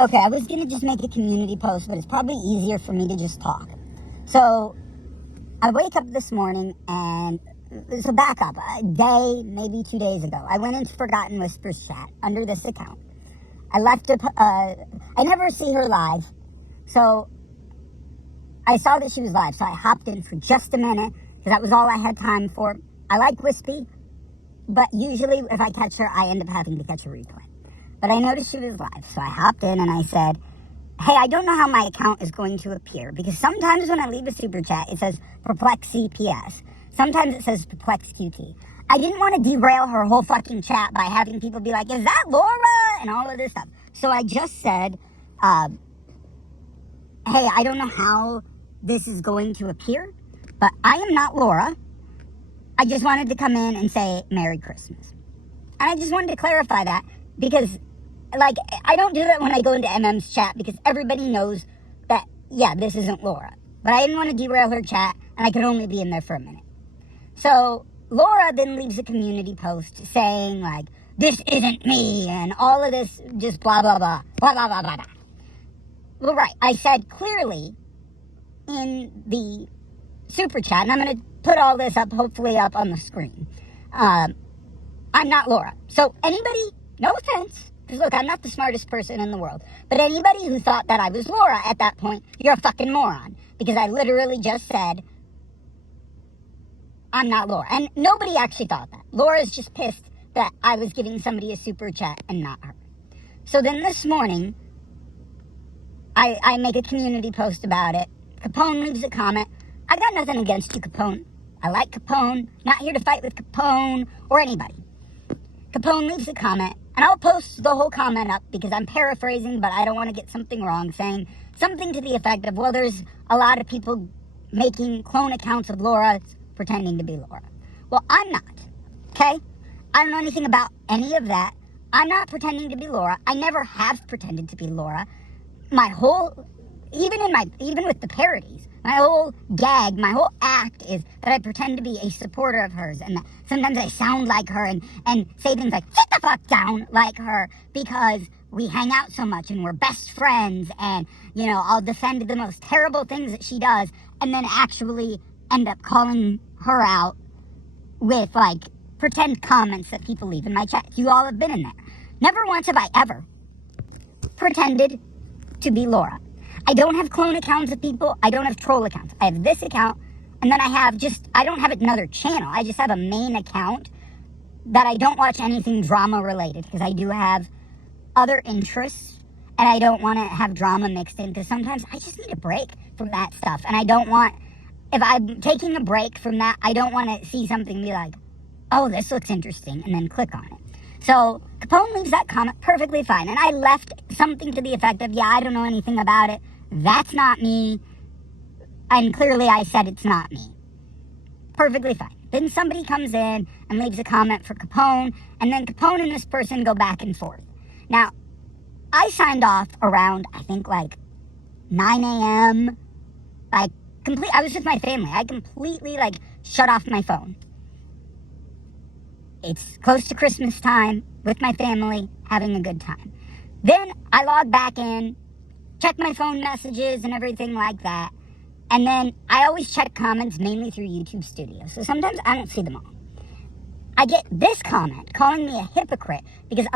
Okay, I was gonna just make a community post, but it's probably easier for me to just talk. So I wake up this morning and so back up a day, maybe 2 days ago, I went into Forgotten Whispers chat under this account. I left I never see her live, so I saw that she was live, so I hopped in for just a minute because that was all I had time for. I like Wispy, but usually if I catch her, I end up having to catch a replay. But I noticed she was live, so I hopped in and I said, hey, I don't know how my account is going to appear, because sometimes when I leave a super chat, it says Perplex CPS. Sometimes it says Perplex QT. I didn't want to derail her whole fucking chat by having people be like, is that Laura? And all of this stuff. So I just said, hey, I don't know how this is going to appear, but I am not Laura. I just wanted to come in and say Merry Christmas. And I just wanted to clarify that because, like, I don't do that when I go into MM's chat because everybody knows that, yeah, this isn't Laura. But I didn't want to derail her chat, and I could only be in there for a minute. So Laura then leaves a community post saying, like, this isn't me, and all of this just blah, blah, blah, blah, blah, blah, blah, blah. Well, right, I said clearly in the super chat, and I'm going to put all this up, hopefully up on the screen. I'm not Laura. So anybody, no offense, because look, I'm not the smartest person in the world, but anybody who thought that I was Laura at that point, you're a fucking moron. Because I literally just said, I'm not Laura. And nobody actually thought that. Laura's just pissed that I was giving somebody a super chat and not her. So then this morning, I make a community post about it. Capone leaves a comment. I got nothing against you, Capone. I like Capone. Not here to fight with Capone or anybody. Capone leaves a comment, and I'll post the whole comment up because I'm paraphrasing, but I don't want to get something wrong, saying something to the effect of, well, there's a lot of people making clone accounts of Laura pretending to be Laura. Well, I'm not, okay? I don't know anything about any of that. I'm not pretending to be Laura. I never have pretended to be Laura. My whole, even with the parodies, my whole gag, my whole act is that I pretend to be a supporter of hers, and that sometimes I sound like her and say things like, sit the fuck down like her, because we hang out so much and we're best friends, and, you know, I'll defend the most terrible things that she does, and then actually end up calling her out with, like, pretend comments that people leave in my chat. You all have been in there. Never once have I ever pretended to be Laura. I don't have clone accounts of people. I don't have troll accounts. I have this account, and then I don't have another channel. I just have a main account that I don't watch anything drama related because I do have other interests, and I don't want to have drama mixed in because sometimes I just need a break from that stuff, and I don't want, if I'm taking a break from that, I don't want to see something and be like, oh, this looks interesting, and then click on it. So Capone leaves that comment perfectly fine, and I left something to the effect of, yeah, I don't know anything about it. That's not me. And clearly I said it's not me. Perfectly fine. Then somebody comes in and leaves a comment for Capone, and then Capone and this person go back and forth. Now, I signed off around, I think, like 9 a.m. I was with my family. I completely, like, shut off my phone. It's close to Christmas time with my family, having a good time. Then I log back in, check my phone messages and everything like that. And then I always check comments mainly through YouTube Studio. So sometimes I don't see them all. I get this comment calling me a hypocrite because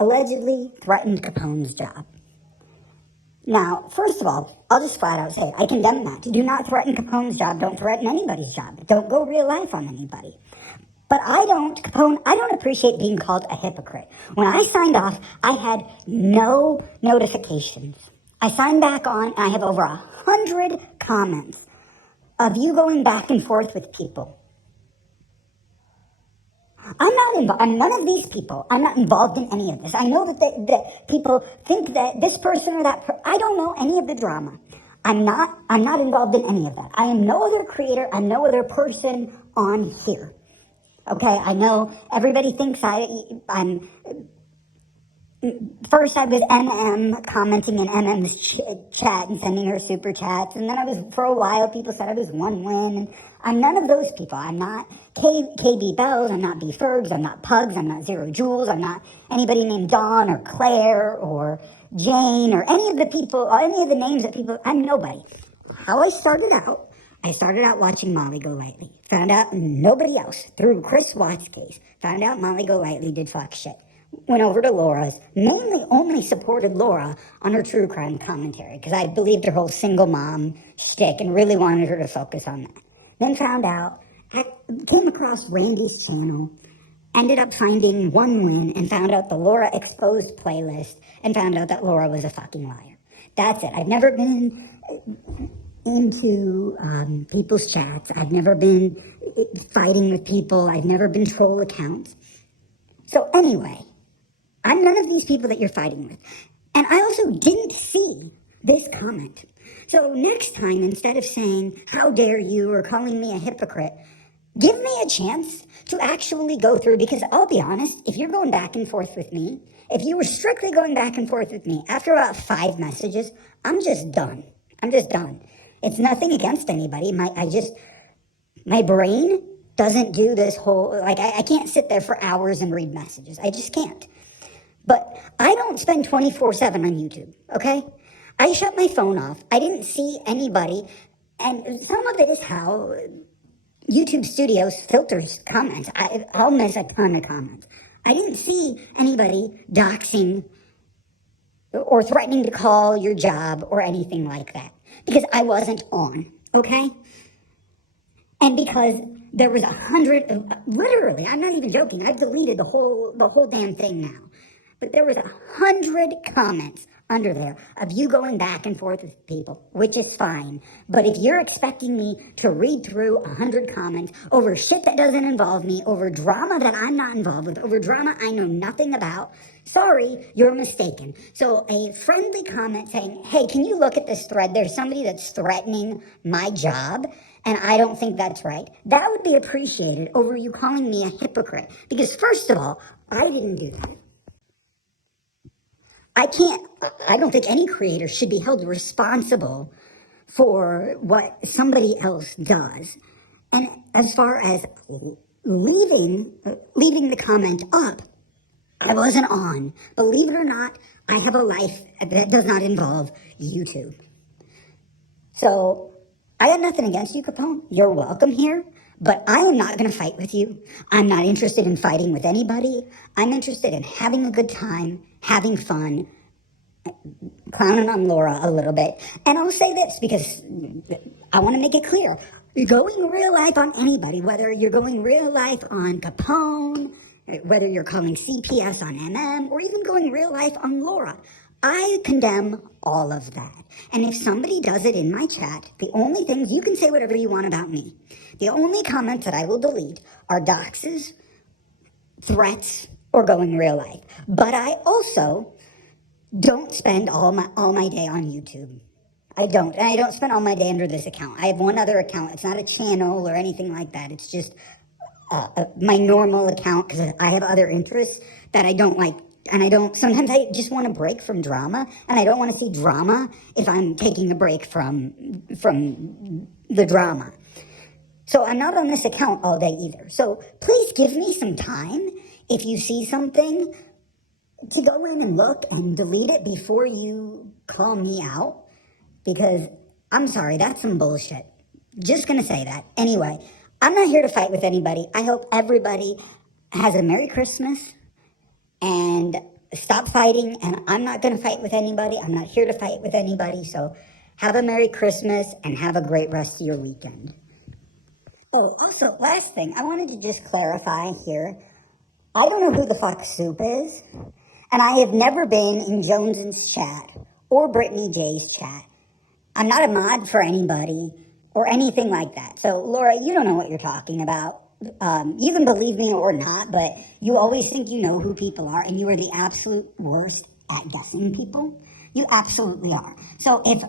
allegedly threatened Capone's job. Now, first of all, I'll just flat out say, I condemn that. Do not threaten Capone's job. Don't threaten anybody's job. Don't go real life on anybody. But Capone, I don't appreciate being called a hypocrite. When I signed off, I had no notifications. I signed back on, and I have over 100 comments of you going back and forth with people. I'm not involved. None of these people. I'm not involved in any of this. I know that people think that this person or that. I don't know any of the drama. I'm not involved in any of that. I am no other creator. I'm no other person on here. Okay, I know everybody thinks I'm. First, I was MM commenting in MM's chat and sending her super chats, and then for a while, people said I was One Win, and I'm none of those people. I'm not KB Bells. I'm not B Fergs. I'm not Pugs. I'm not Zero Jules. I'm not anybody named Dawn or Claire or Jane or any of the people, or any of the names that people. I'm nobody. How I started out watching Molly Golightly. Found out nobody else, through Chris Watts' case, found out Molly Golightly did fuck shit. Went over to Laura's, mainly only supported Laura on her true crime commentary, because I believed her whole single mom shtick and really wanted her to focus on that. Then found out, came across Randy's channel, ended up finding One Win, and found out the Laura Exposed playlist, and found out that Laura was a fucking liar. That's it. I've never been into people's chats. I've never been fighting with people. I've never been troll accounts. So anyway, I'm none of these people that you're fighting with. And I also didn't see this comment. So next time, instead of saying, how dare you, or calling me a hypocrite, give me a chance to actually go through, because I'll be honest, if you're going back and forth with me, if you were strictly going back and forth with me, after about 5 messages, I'm just done. It's nothing against anybody. My brain doesn't do this whole, like, I can't sit there for hours and read messages. I just can't. But I don't spend 24/7 on YouTube, okay? I shut my phone off. I didn't see anybody, and some of it is how YouTube Studios filters comments. I'll miss a ton of comments. I didn't see anybody doxing or threatening to call your job or anything like that, because I wasn't on, okay? And because there was 100, literally, I'm not even joking, I've deleted the whole damn thing now. But there was 100 comments under there of you going back and forth with people, which is fine. But if you're expecting me to read through 100 comments over shit that doesn't involve me, over drama that I'm not involved with, over drama I know nothing about, sorry, you're mistaken. So a friendly comment saying, hey, can you look at this thread? There's somebody that's threatening my job, and I don't think that's right. That would be appreciated over you calling me a hypocrite. Because first of all, I didn't do that. I don't think any creator should be held responsible for what somebody else does. And as far as leaving the comment up, I wasn't on. Believe it or not, I have a life that does not involve YouTube. So I got nothing against you, Capone. You're welcome here. But I am not going to fight with you. I'm not interested in fighting with anybody. I'm interested in having a good time, having fun, clowning on Laura a little bit. And I'll say this because I want to make it clear. You're going real life on anybody, whether you're going real life on Capone, whether you're calling CPS on MM, or even going real life on Laura. I condemn all of that. And if somebody does it in my chat, the only things, you can say whatever you want about me. The only comments that I will delete are doxes, threats, or going real life. But I also don't spend all my day on YouTube. I don't. And I don't spend all my day under this account. I have one other account. It's not a channel or anything like that. It's just my normal account, because I have other interests that I don't like. And sometimes I just want to break from drama, and I don't want to see drama if I'm taking a break from the drama. So I'm not on this account all day either. So please give me some time. If you see something, to go in and look and delete it before you call me out, because I'm sorry, that's some bullshit. Just gonna say that. Anyway, I'm not here to fight with anybody. I hope everybody has a Merry Christmas and stop fighting, and I'm not gonna fight with anybody. I'm not here to fight with anybody, so have a Merry Christmas and have a great rest of your weekend. Oh, also, last thing, I wanted to just clarify here. I don't know who the fuck Soup is, and I have never been in Jones's chat or Brittany J's chat. I'm not a mod for anybody or anything like that. So, Laura, you don't know what you're talking about. You can believe me or not, but you always think you know who people are, and you are the absolute worst at guessing people. You absolutely are. So if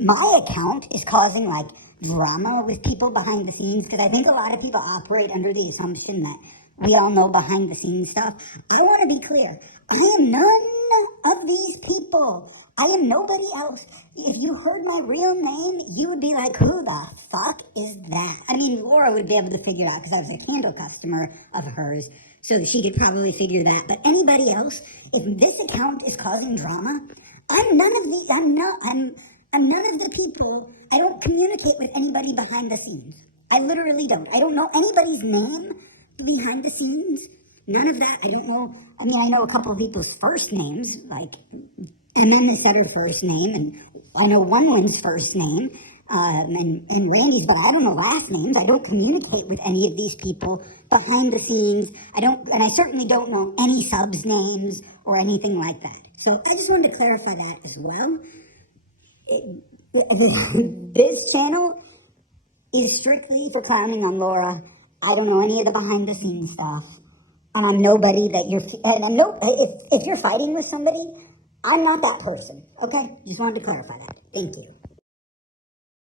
my account is causing like drama with people behind the scenes, because I think a lot of people operate under the assumption that we all know behind the scenes stuff. I want to be clear. I am none of these people. I am nobody else. If you heard my real name, you would be like, who the fuck is that? I mean, Laura would be able to figure it out because I was a candle customer of hers, so she could probably figure that. But anybody else, if this account is causing drama, I'm none of these. I'm none of the people. I don't communicate with anybody behind the scenes. I literally don't. I don't know anybody's name behind the scenes. None of that. I don't know. I mean, I know a couple of people's first names, like Emma said her first name, and I know one woman's first name, and Randy's, but I don't know last names. I don't communicate with any of these people behind the scenes. I don't, and I certainly don't know any subs' names or anything like that. So I just wanted to clarify that as well. This channel is strictly for clowning on Laura. I don't know any of the behind the scenes stuff. And I'm nobody that you're, and I'm no, if you're fighting with somebody, I'm not that person, okay? Just wanted to clarify that. Thank you.